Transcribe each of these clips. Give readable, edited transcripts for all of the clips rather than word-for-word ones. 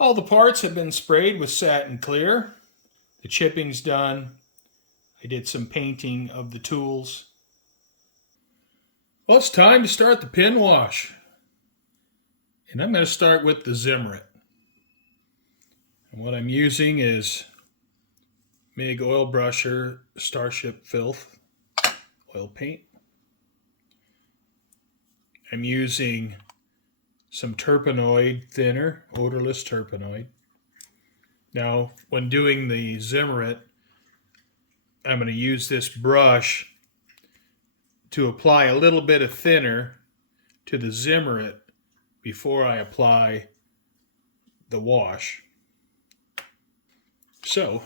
All the parts have been sprayed with satin clear. The chipping's done. I did some painting of the tools. Well, it's time to start the pin wash. And I'm going to start with the Zimmerit. And what I'm using is MIG Oil Brusher Starship Filth oil paint. I'm using some terpenoid thinner, odorless terpenoid. Now, when doing the Zimmerit, I'm going to use this brush to apply a little bit of thinner to the Zimmerit before I apply the wash. So,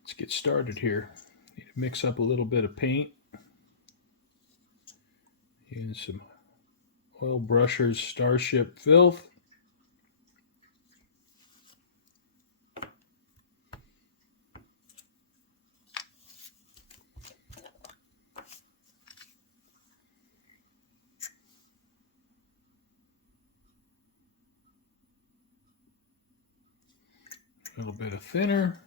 let's get started here. Need to mix up a little bit of paint. Use some Oil Brusher's Starship Filth. A little bit of thinner.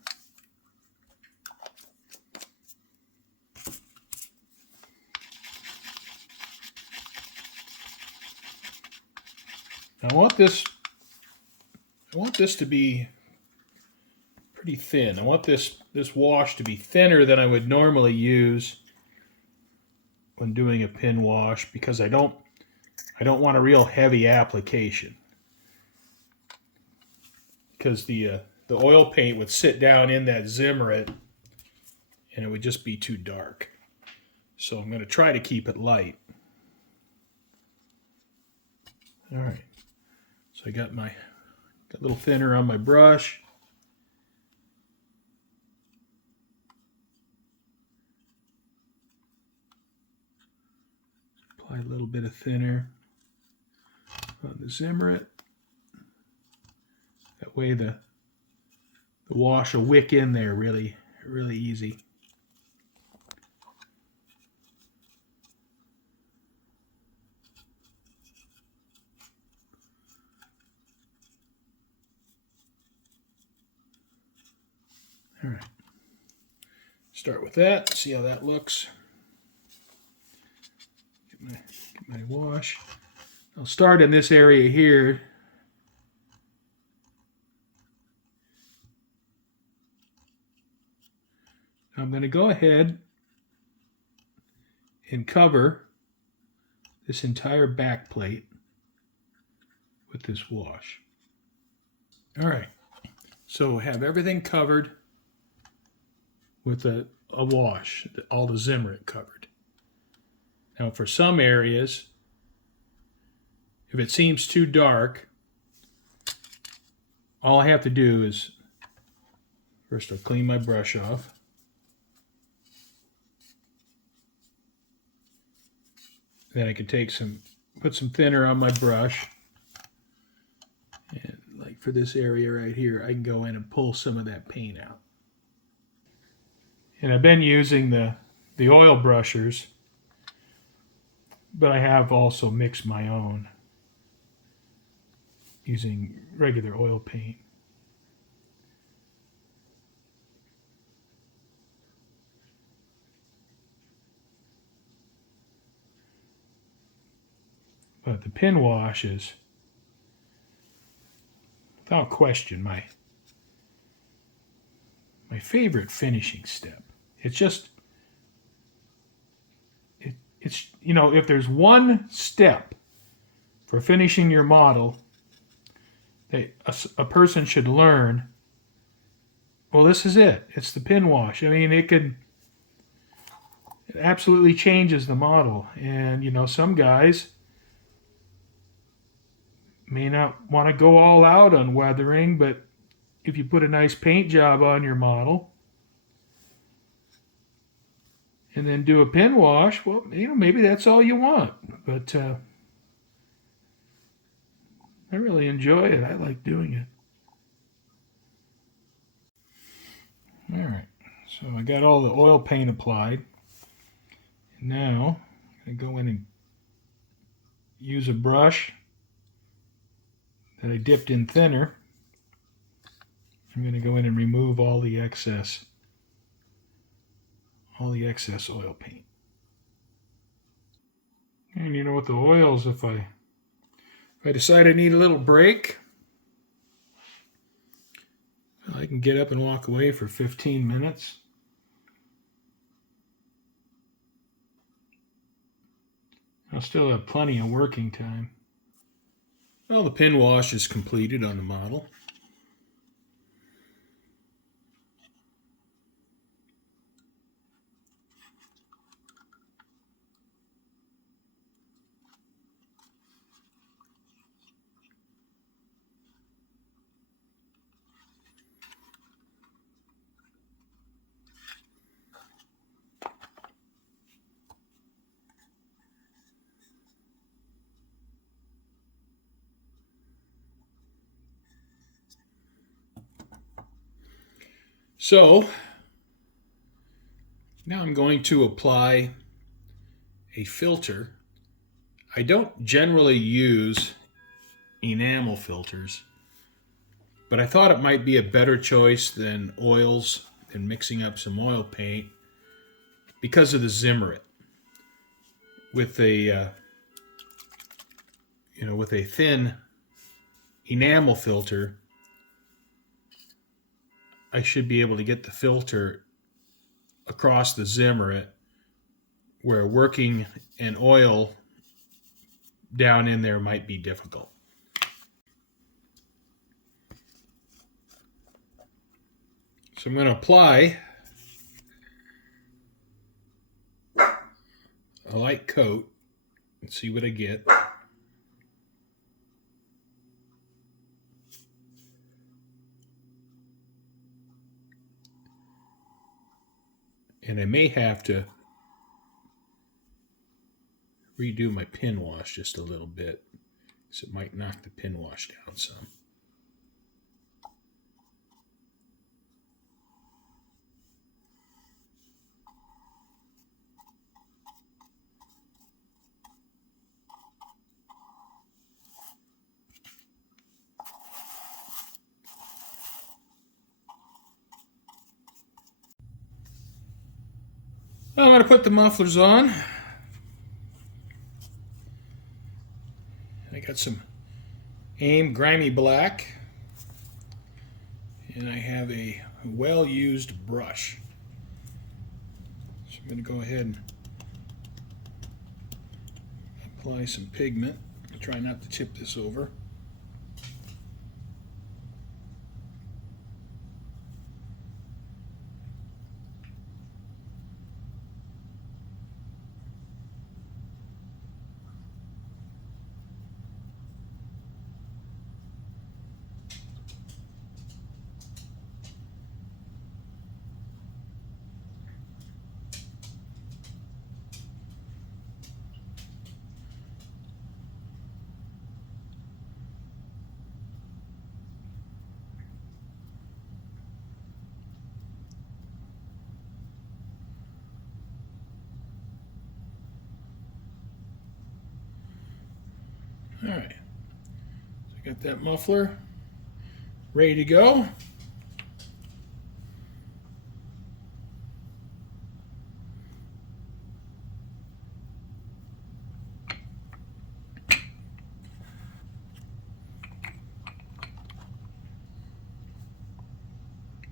I want this to be pretty thin. I want this wash to be thinner than I would normally use when doing a pin wash, because I don't want a real heavy application, because the oil paint would sit down in that Zimmerit and it would just be too dark. So I'm going to try to keep it light. All right. So I got a little thinner on my brush. Apply a little bit of thinner on the Zimmerit. That way the wash will wick in there really easy. All right. Start with that. See how that looks. Get my wash. I'll start in this area here. I'm going to go ahead and cover this entire back plate with this wash. All right. So have everything covered with a wash, all the Zimmerit covered. Now for some areas, if it seems too dark, all I have to do is, first I'll clean my brush off. Then I can put some thinner on my brush. And like for this area right here, I can go in and pull some of that paint out. And I've been using the oil brushers, but I have also mixed my own using regular oil paint. But the pin wash is, without question, my favorite finishing step. It's just, it's you know, if there's one step for finishing your model that a person should learn, well, this is it. It's the pin wash. I mean, it absolutely changes the model. And, you know, some guys may not want to go all out on weathering, but if you put a nice paint job on your model and then do a pin wash, well, you know, maybe that's all you want. But I really enjoy it. I like doing it. All right, so I got all the oil paint applied. Now I'm going to go in and use a brush that I dipped in thinner. I'm going to go in and remove all the excess oil paint. And you know, with the oils, if I decide I need a little break, I can get up and walk away for 15 minutes. I'll still have plenty of working time. Well, the pin wash is completed on the model. So, now I'm going to apply a filter. I don't generally use enamel filters, but I thought it might be a better choice than oils and mixing up some oil paint because of the Zimmerit. With a with a thin enamel filter, I should be able to get the filter across the Zimmerit, where working an oil down in there might be difficult. So I'm going to apply a light coat and see what I get. And I may have to redo my pin wash just a little bit, because it might knock the pin wash down some. Well, I'm going to put the mufflers on. I got some AIM Grimy Black, and I have a well-used brush. So I'm going to go ahead and apply some pigment. Try not to tip this over. All right, so I got that muffler ready to go.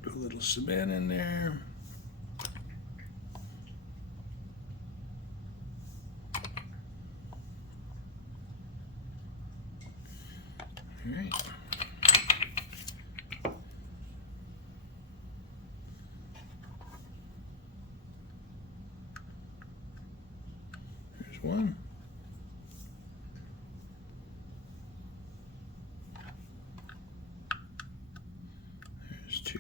Put a little cement in there. All right. There's one. There's two.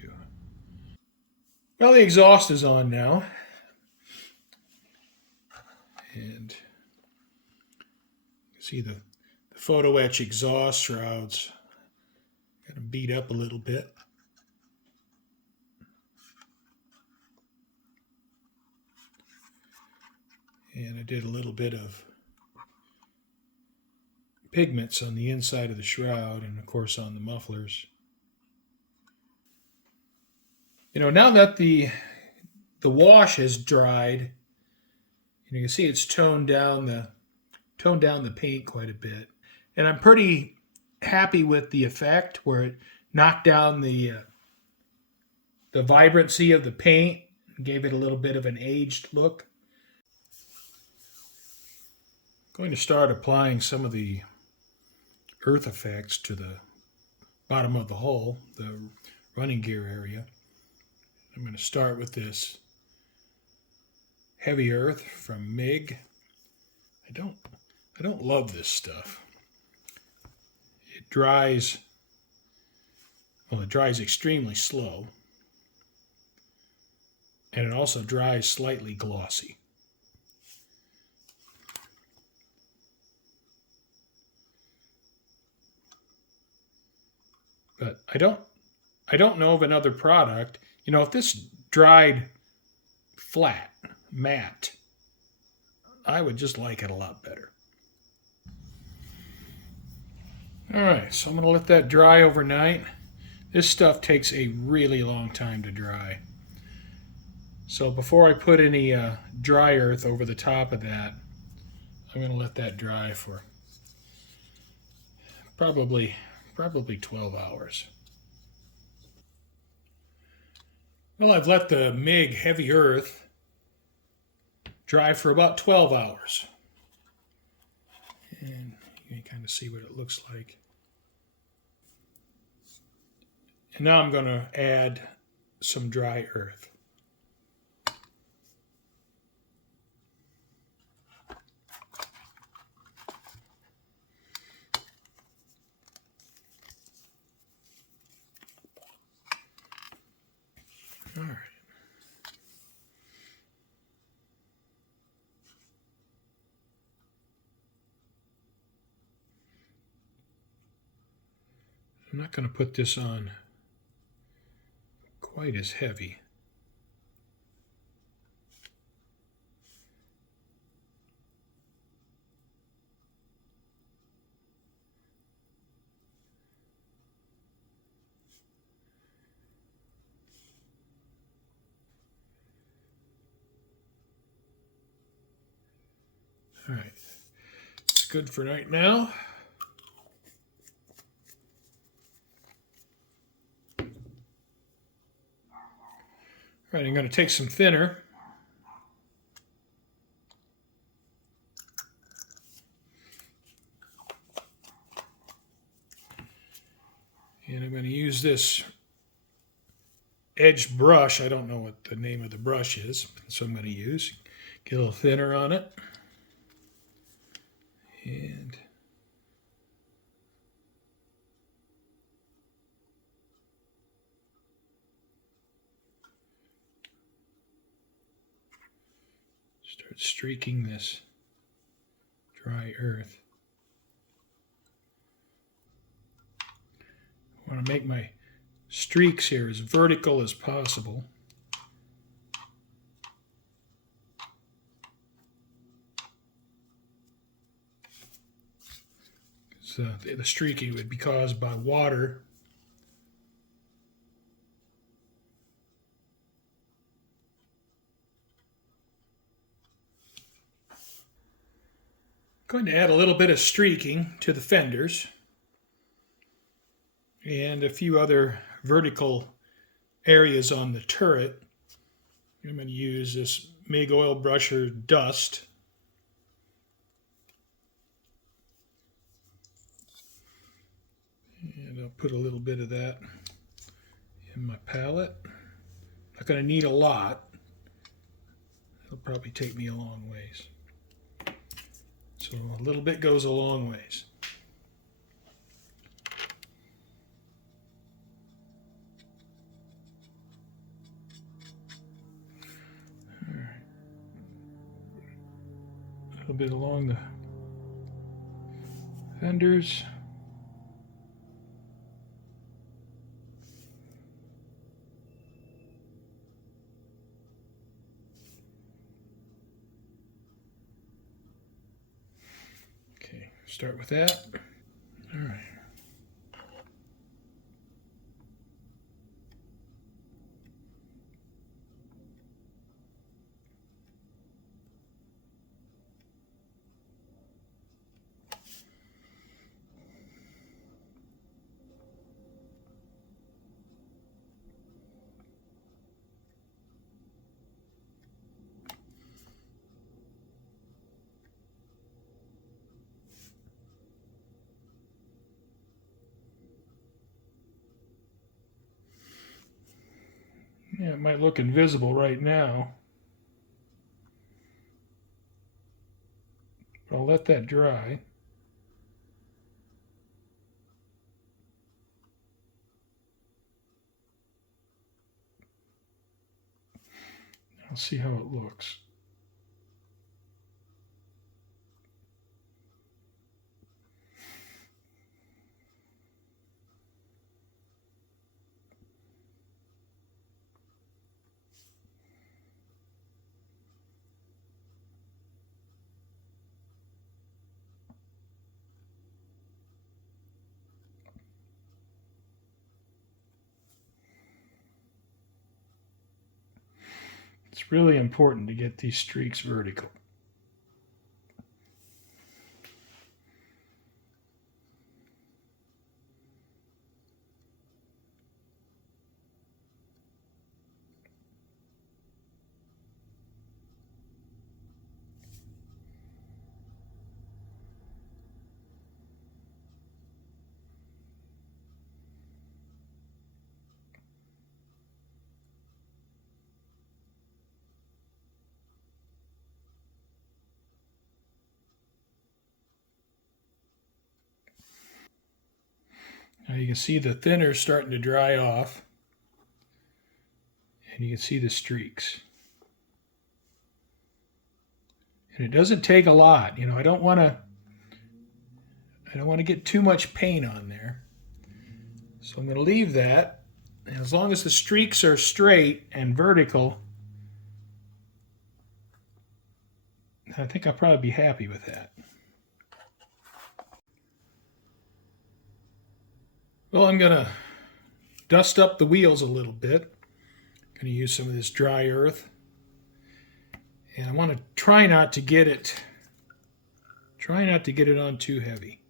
Well, the exhaust is on now. And you can see the photo etch exhaust shrouds got them beat up a little bit. And I did a little bit of pigments on the inside of the shroud and of course on the mufflers. You know, now that the wash has dried, you can see it's toned down the paint quite a bit. And I'm pretty happy with the effect where it knocked down the vibrancy of the paint, gave it a little bit of an aged look. I'm going to start applying some of the earth effects to the bottom of the hull, the running gear area. I'm going to start with this heavy earth from MIG. I don't love this stuff. It dries extremely slow, and it also dries slightly glossy. But I don't know of another product. You know, if this dried flat, matte, I would just like it a lot better. All right, so I'm going to let that dry overnight. This stuff takes a really long time to dry. So before I put any dry earth over the top of that, I'm going to let that dry for probably 12 hours. Well, I've let the MIG heavy earth dry for about 12 hours. And you can kind of see what it looks like. And now I'm going to add some dry earth. All right. I'm not going to put this on quite as heavy. All right, it's good for right now. All right, I'm going to take some thinner. And I'm going to use this edge brush. I don't know what the name of the brush is, so I'm going to use. Get a little thinner on it. And start streaking this dry earth. I want to make my streaks here as vertical as possible. So the streaking would be caused by water. I'm going to add a little bit of streaking to the fenders and a few other vertical areas on the turret. I'm going to use this MIG oil brusher dust. And I'll put a little bit of that in my palette. Not going to need a lot. It'll probably take me a long ways. So a little bit goes a long ways. All right. A little bit along the fenders. Start with that. All right. Yeah, it might look invisible right now, but I'll let that dry. I'll see how it looks. It's really important to get these streaks vertical. Now you can see the thinner starting to dry off, and you can see the streaks. And it doesn't take a lot. You know, I don't want to get too much paint on there. So I'm going to leave that. And as long as the streaks are straight and vertical, I think I'll probably be happy with that. Well, I'm going to dust up the wheels a little bit. I'm going to use some of this dry earth. And I want to try not to get it on too heavy.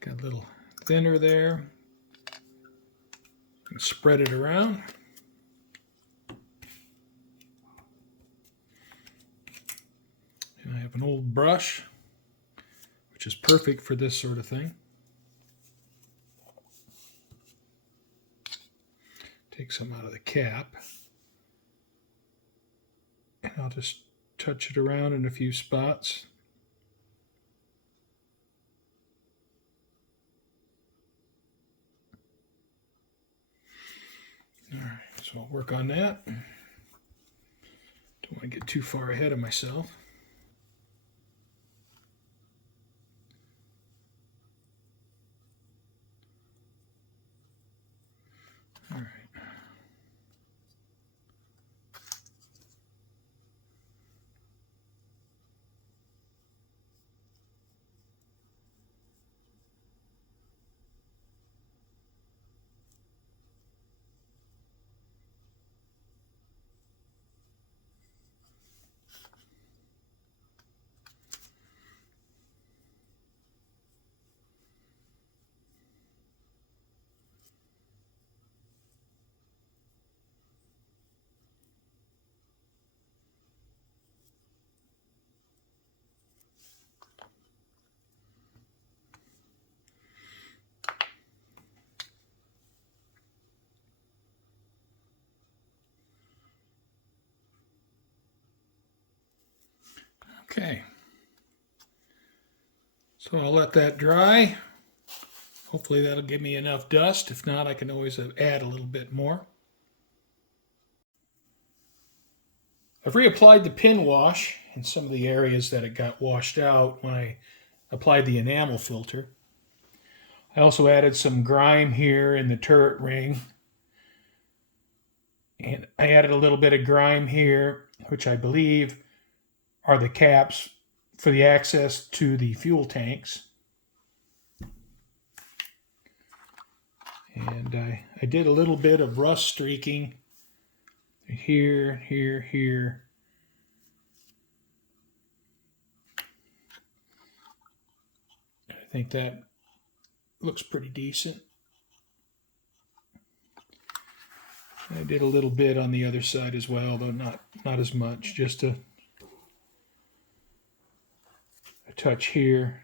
Got a little thinner there. Spread it around. And I have an old brush, which is perfect for this sort of thing. Take some out of the cap. And I'll just touch it around in a few spots. All right, so I'll work on that. Don't want to get too far ahead of myself. All right. Okay. So I'll let that dry. Hopefully that'll give me enough dust. If not, I can always add a little bit more. I've reapplied the pin wash in some of the areas that it got washed out when I applied the enamel filter. I also added some grime here in the turret ring. And I added a little bit of grime here, which I believe are the caps for the access to the fuel tanks. And I did a little bit of rust streaking here, here, here. I think that looks pretty decent. I did a little bit on the other side as well, though not as much, just a touch here.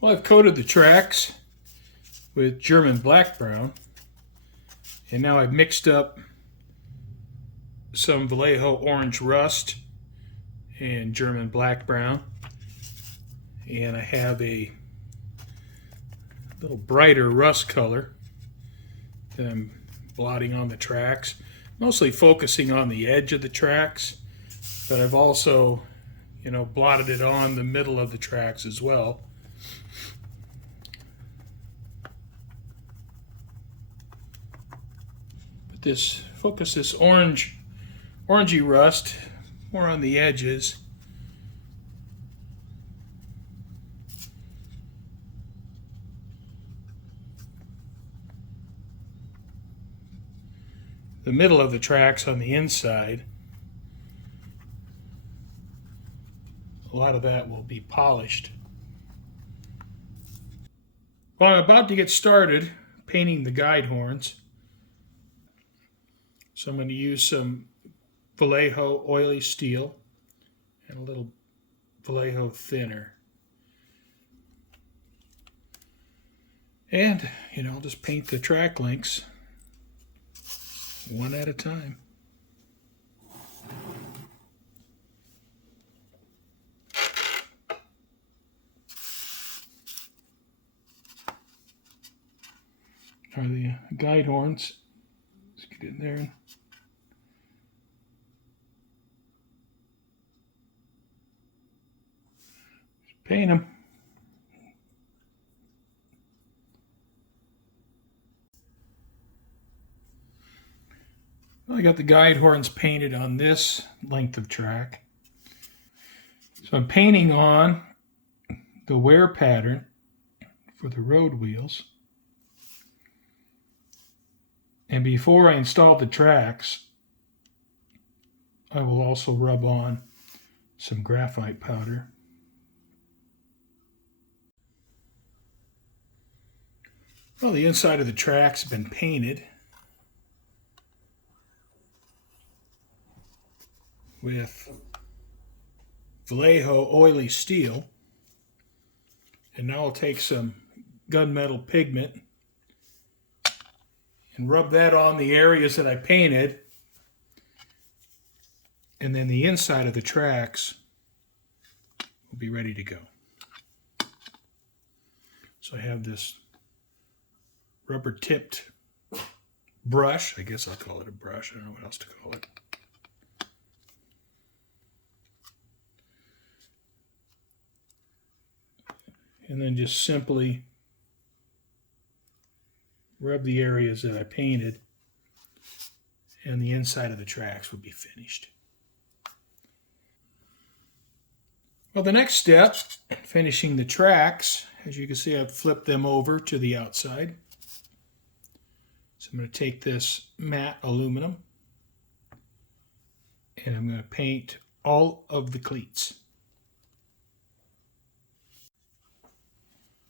Well, I've coated the tracks with German black brown, and now I've mixed up some Vallejo orange rust and German black brown, and I have a little brighter rust color that I'm blotting on the tracks, mostly focusing on the edge of the tracks, but I've also, blotted it on the middle of the tracks as well. But this orangey rust more on the edges. The middle of the tracks on the inside, a lot of that will be polished. Well, I'm about to get started painting the guide horns. So I'm going to use some Vallejo oily steel and a little Vallejo thinner. And, I'll just paint the track links one at a time. Are the guide horns. Let's get in there and paint them. I got the guide horns painted on this length of track. So I'm painting on the wear pattern for the road wheels. And before I install the tracks, I will also rub on some graphite powder. Well, the inside of the tracks have been painted with Vallejo oily steel. And now I'll take some gunmetal pigment and rub that on the areas that I painted. And then the inside of the tracks will be ready to go. So I have this rubber tipped brush. I guess I'll call it a brush. I don't know what else to call it. And then just simply rub the areas that I painted, and the inside of the tracks will be finished. Well, the next step, finishing the tracks, as you can see, I've flipped them over to the outside. So I'm going to take this matte aluminum, and I'm going to paint all of the cleats.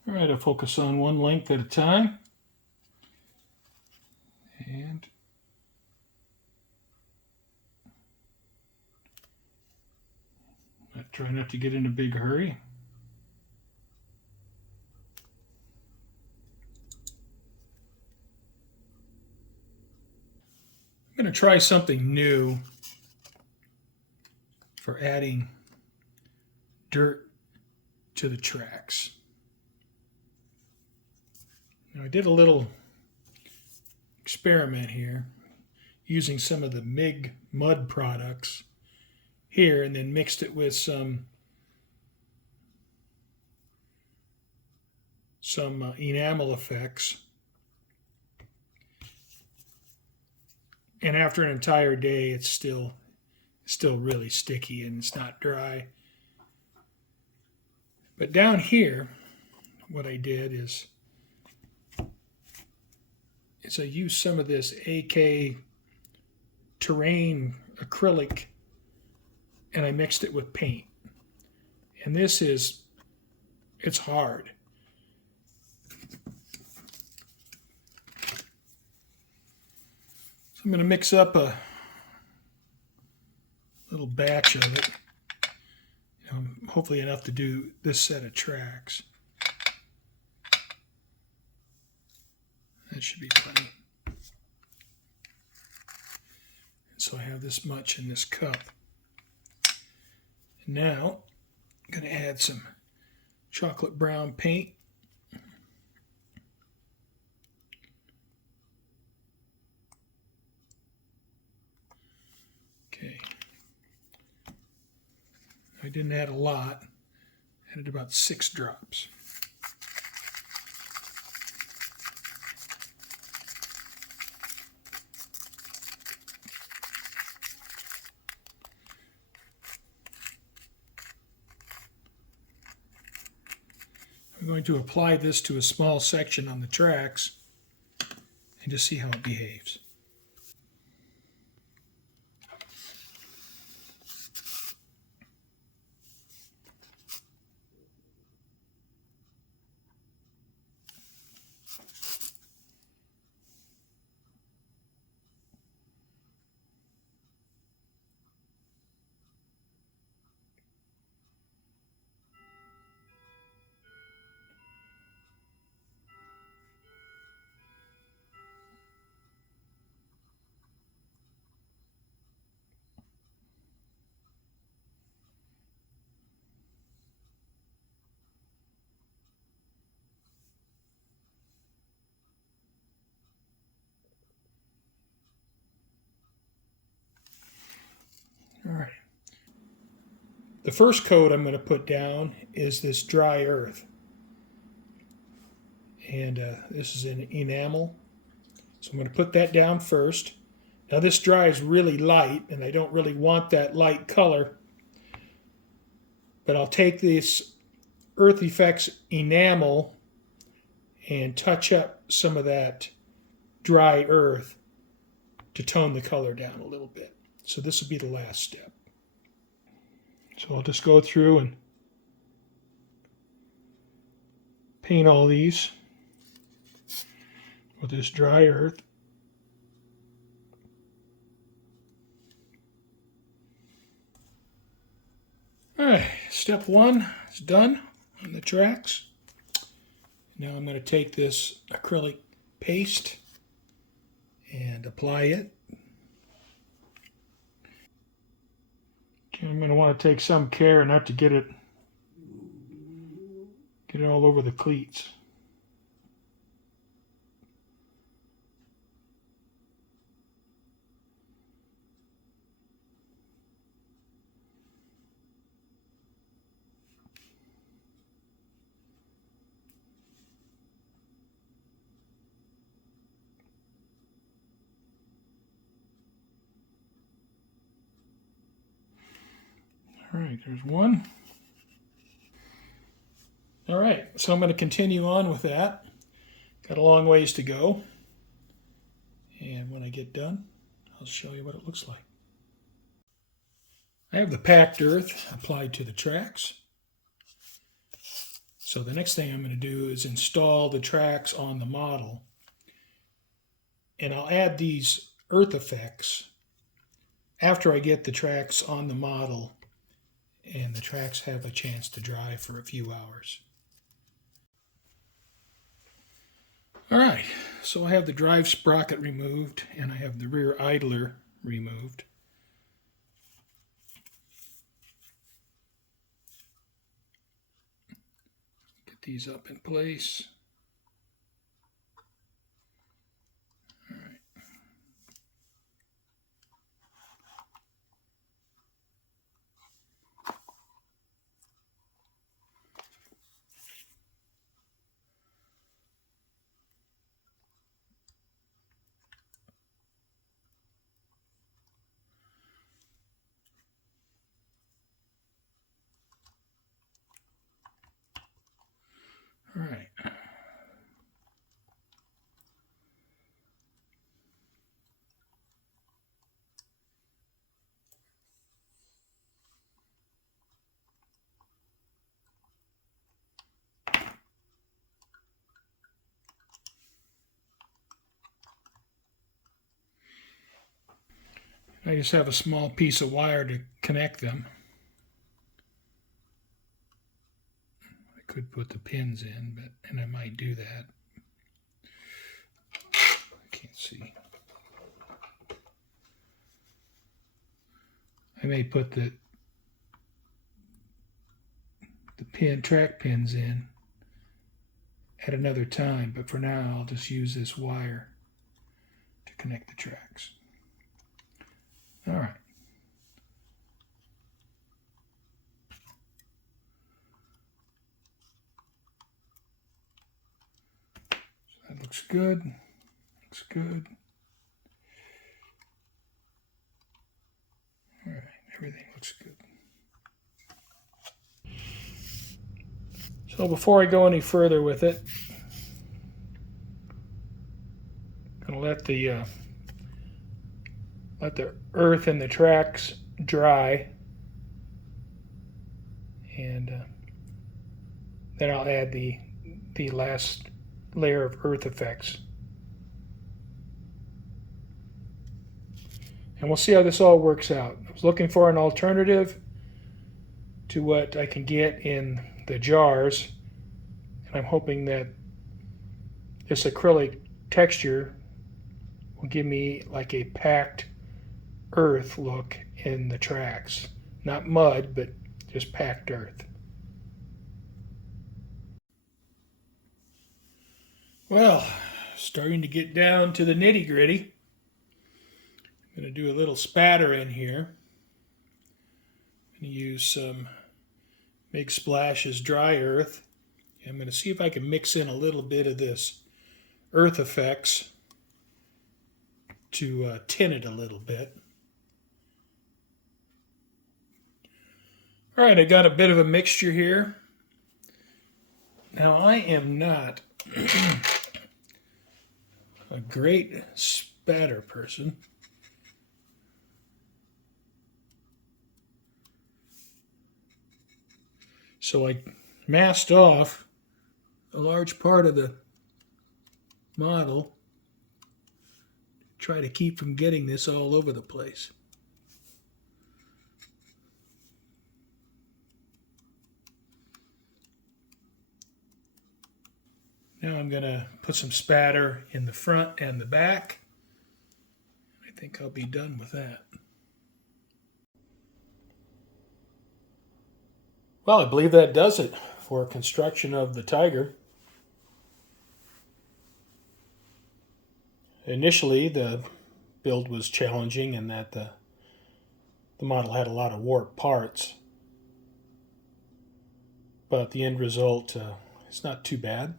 All right, I'll focus on one length at a time. And I try not to get in a big hurry. I'm going to try something new for adding dirt to the tracks. Now, I did a little experiment here using some of the MIG mud products here, and then mixed it with some enamel effects. And after an entire day, it's still really sticky and it's not dry. But down here, what I did is I used some of this AK terrain acrylic and I mixed it with paint. And it's hard. So I'm going to mix up a little batch of it. Hopefully enough to do this set of tracks. That should be plenty. So I have this much in this cup. And now I'm going to add some chocolate brown paint. Okay. I didn't add a lot. I added about 6 drops. I'm going to apply this to a small section on the tracks and just see how it behaves. All right. The first coat I'm going to put down is this dry earth. And this is an enamel. So I'm going to put that down first. Now this dries really light, and I don't really want that light color. But I'll take this Earth Effects enamel and touch up some of that dry earth to tone the color down a little bit. So this will be the last step. So I'll just go through and paint all these with this dry earth. All right, step 1 is done on the tracks. Now I'm going to take this acrylic paste and apply it. I'm going to want to take some care not to get it all over the cleats. All right, there's one. All right, so I'm going to continue on with that. Got a long ways to go. And when I get done, I'll show you what it looks like. I have the packed earth applied to the tracks. So the next thing I'm going to do is install the tracks on the model. And I'll add these earth effects after I get the tracks on the model and the tracks have a chance to dry for a few hours. All right, so I have the drive sprocket removed and I have the rear idler removed. Get these up in place. All right. All right. I just have a small piece of wire to connect them. I could put the pins in, and I might do that. I can't see. I may put the track pins in at another time, but for now I'll just use this wire to connect the tracks. All right. So that looks good. Looks good. All right, everything looks good. So before I go any further with it, I'm going to let the earth and the tracks dry, and then I'll add the last layer of earth effects. And we'll see how this all works out. I was looking for an alternative to what I can get in the jars, and I'm hoping that this acrylic texture will give me like a packed earth look in the tracks. Not mud, but just packed earth. Well, starting to get down to the nitty-gritty. I'm going to do a little spatter in here. I'm going to use some Big Splash's dry earth. I'm going to see if I can mix in a little bit of this earth effects to tint it a little bit. All right, I got a bit of a mixture here. Now, I am not a great spatter person. So I masked off a large part of the model, try to keep from getting this all over the place. Now I'm going to put some spatter in the front and the back. I think I'll be done with that. Well, I believe that does it for construction of the Tiger. Initially, the build was challenging in that the model had a lot of warped parts. But the end result is not too bad.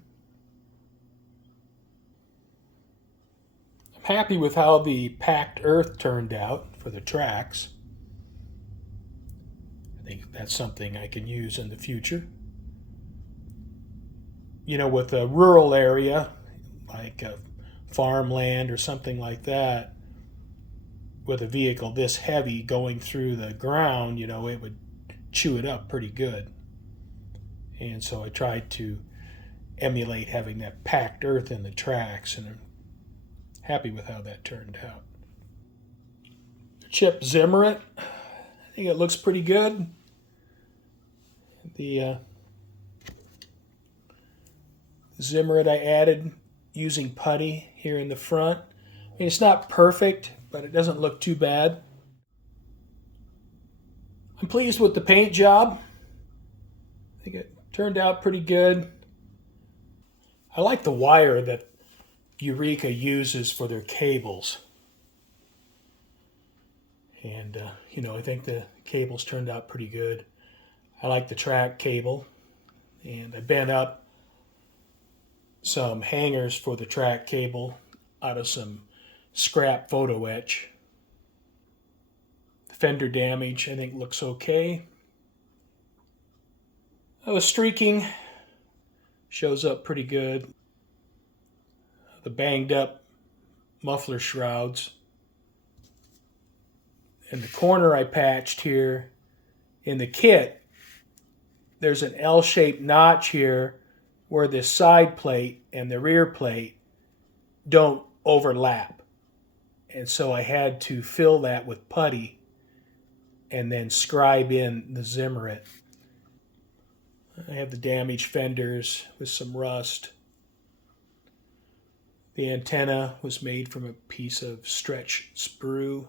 I'm happy with how the packed earth turned out for the tracks. I think that's something I can use in the future. You know, with a rural area, like farmland or something like that, with a vehicle this heavy going through the ground, you know, it would chew it up pretty good. And so I tried to emulate having that packed earth in the tracks, and I'm happy with how that turned out. Chip Zimmerit, I think it looks pretty good. The Zimmerit I added using putty here in the front. I mean, it's not perfect, but it doesn't look too bad. I'm pleased with the paint job. I think it turned out pretty good. I like the wire that Eureka uses for their cables. And, you know, I think the cables turned out pretty good. I like the track cable. And I bent up some hangers for the track cable out of some scrap photo etch. The fender damage, I think, looks okay. The streaking Shows up pretty good. The banged up muffler shrouds. In the corner I patched here. In the kit, there's an L-shaped notch here where the side plate and the rear plate don't overlap. And so I had to fill that with putty and then scribe in the Zimmerit. I have the damaged fenders with some rust. The antenna was made from a piece of stretch sprue.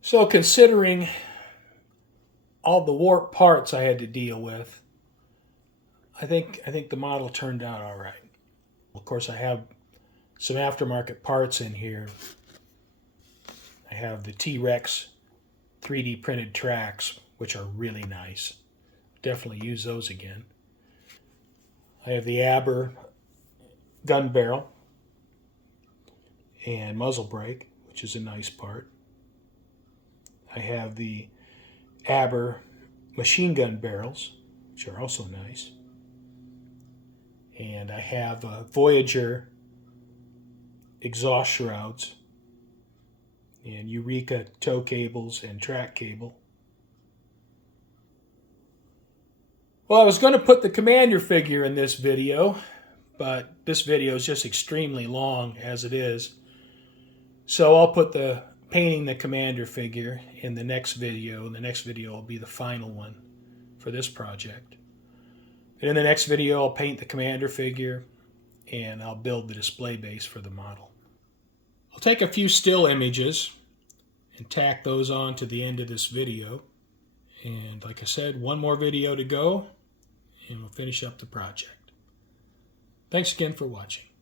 So considering all the warped parts I had to deal with, I think the model turned out all right. Of course, I have some aftermarket parts in here. I have the T-Rex 3D printed tracks, which are really nice. Definitely use those again. I have the Aber gun barrel and muzzle brake, which is a nice part. I have the Aber machine gun barrels, which are also nice. And I have Voyager exhaust shrouds and Eureka tow cables and track cable. Well, I was going to put the Commander figure in this video, but this video is just extremely long as it is. So I'll put the painting the Commander figure in the next video, and the next video will be the final one for this project. And in the next video, I'll paint the Commander figure and I'll build the display base for the model. I'll take a few still images and tack those on to the end of this video. And like I said, one more video to go and we'll finish up the project. Thanks again for watching.